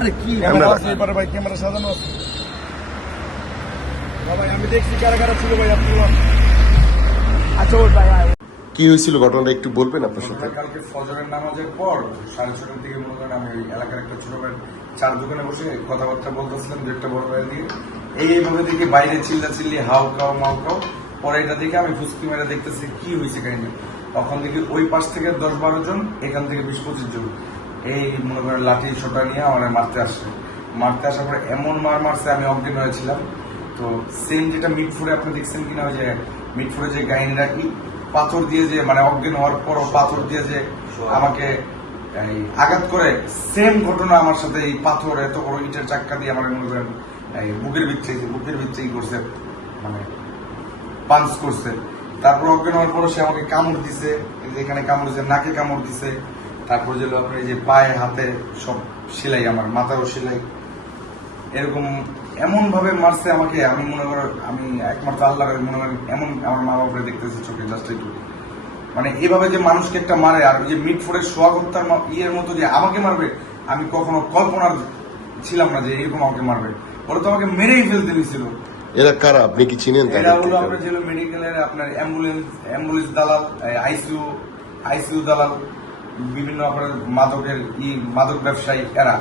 আরে কি ক্যামেরা আছে এবারে ভাই, ক্যামেরা সাজানো আছে ভাই, আমি দেখছি কারা কারা ছিল ভাই। আপনি আচ্ছা ওই ভাই কি হয়েছিল ঘটনাটা একটু বলবেন আপনার সাথে? কালকে ফজরের নামাজের পর 6:30টার দিকে মনে করেন আমি ওই এলাকার একটা ছোট ভাই চার দোকানে বসে কথাবার্তা বলতেছিলাম, দু একটা বড় ভাই দিয়ে এইভাবে দেখে বাইরে চিল্লি হাউ কাউ মাউ কাউ। পরে এটা দেখে আমি ফুসকি মেরে দেখতেছি কি হয়েছে কাহিনী। তখন দেখি ওই পাশ থেকে 10-12 জন, এখান থেকে 20-25 জন এই মনে করেন লাঠি ছোটা নিয়ে আমার মারতে আসার পরে এমন মার মারছে আমি অজ্ঞান হয়েছিলাম। তো সেম যেটা মিটফুটে আপনি দেখছেন কিনা, ওই যে মিটফুটে যে গাইনিরা পাথর দিয়ে যে মানে অজ্ঞান হওয়ার পর পাথর দিয়ে যে আমাকে আঘাত করে, সেম ঘটনা আমার সাথে এই পাথর এত বড় ইটের চাক্কা দিয়ে আমার মনে করেন এই বুকের ভিতরে করছে, মানে পাঞ্চ করছে। তারপর অজ্ঞান হওয়ার পর সে আমাকে কামড় দিছে, এখানে কামড় দিছে, নাকে কামড় দিছে। তারপর যে আপনার যে পায়ে হাতে সব সেলাই, আমার মাথারও সেলাই, এরকম এমন ভাবে মারছে আমাকে। আমি মনে করো আমি একমাত্র আল্লাহ মনে করেন এমন আমার মা বাবাকে দেখতেছি চোখে জাস্ট একটু, মানে এভাবে যে মানুষকে একটা মারে, আর যে মিটফোর্ডের সোহাগ হত্যার ইয়ের মতো যে আমাকে মারবে, আমি কখনো কল্পনার ছিলাম না যে এরকম আমাকে মারবে। ওরা তো আমাকে মেরেই ফেলতে নিছিল। এরা কারা, আপনি কি চিনেন? এরা হলো আপনার যে মেডিকেলের আপনার অ্যাম্বুলেন্স দালাল, আইসিইউ দালাল, বিভিন্ন আপনার মাদক ব্যবসায়ী এরা।